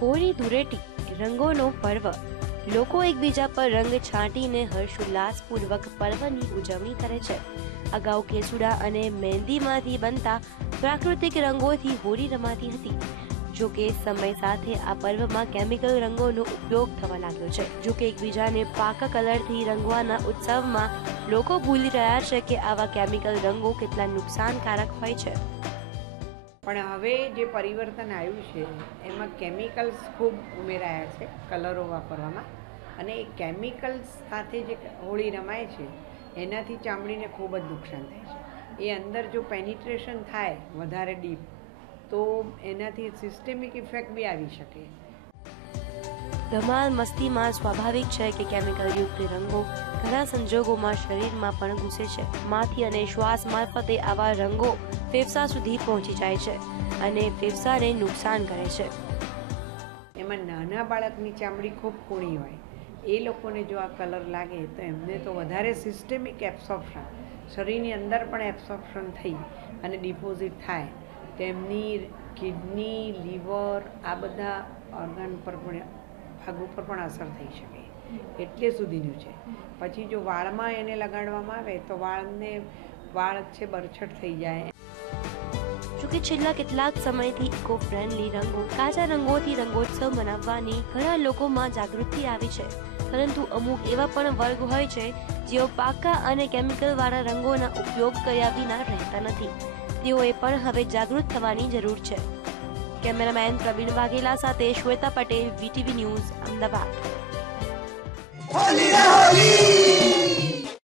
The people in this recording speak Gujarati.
હોળી ધૂળેટી રંગોનો પર્વ. લોકો એકબીજા પર રંગ છાંટીને હર્ષોલ્લાસપૂર્વક પર્વની ઉજવણી કરે છે. અગાઉ કેસુડા અને મહેંદીમાંથી બનતા પ્રાકૃતિક રંગોથી હોળી રમાતી હતી. જો કે સમય સાથે આ પર્વમાં કેમિકલ રંગોનો ઉપયોગ થવા લાગ્યો છે. જો કે એકબીજાને પાકા કલરથી રંગવાના ઉત્સવમાં લોકો ભૂલી રહ્યા છે કે આવા કેમિકલ રંગો કેટલા નુકસાનકારક હોય છે. પણ હવે જે પરિવર્તન આવ્યું છે, એમાં કેમિકલ્સ ખૂબ ઉમેરાયા છે કલરો વાપરવામાં. અને એ કેમિકલ્સ સાથે જે હોળી રમાય છે, એનાથી ચામડીને ખૂબ જ નુકસાન થાય છે. એ અંદર જો પેનિટ્રેશન થાય વધારે ડીપ તો એનાથી સિસ્ટેમિક ઇફેક્ટ બી આવી શકે. ધમાલ મસ્તીમાં સ્વાભાવિક છે કે કેમિકલ યુક્ત રંગો ઘણા સંજોગોમાં શરીરમાં પણ ઘૂસે છે. માથી અને શ્વાસ મારફતે આવા રંગો ફેફસા સુધી પહોંચી જાય છે અને ફેફસાને નુકસાન કરે છે. એમાં નાના બાળકની ચામડી ખૂબ કૂણી હોય. એ લોકોને જો આ કલર લાગે તો એમને તો વધારે સિસ્ટેમિક એબ્સોપ્શન શરીરની અંદર પણ એબ્સોપ્શન થઈ અને ડિપોઝિટ થાય. તેમની કિડની લીવર આ બધા ઓર્ગન પર પણ ભાગ ઉપર પણ અસર થઈ શકે. એટલે સુધીનું છે. પછી જો વાળમાં એને લગાડવામાં આવે તો વાળને, વાળ છે બરછટ થઈ જાય. જોકે છેલ્લા કેટલાક સમયથી ઇકો ફ્રેન્ડલી રંગો કાચા રંગોથી રંગોત્સવ મનાવવાની ઘણા લોકોમાં જાગૃતિ આવી છે. પરંતુ અમુક એવા પણ વર્ગ હોય છે, જેઓ પાકા અને કેમિકલ વાળા રંગોના ઉપયોગ કર્યા વિના રહેતા નથી. તેઓએ પણ હવે જાગૃત થવાની જરૂર છે. કેમેરામેન પ્રવીણ વાઘેલા સાથે શ્વેતા પટેલ વીટીવી ન્યૂઝ અમદાવાદ.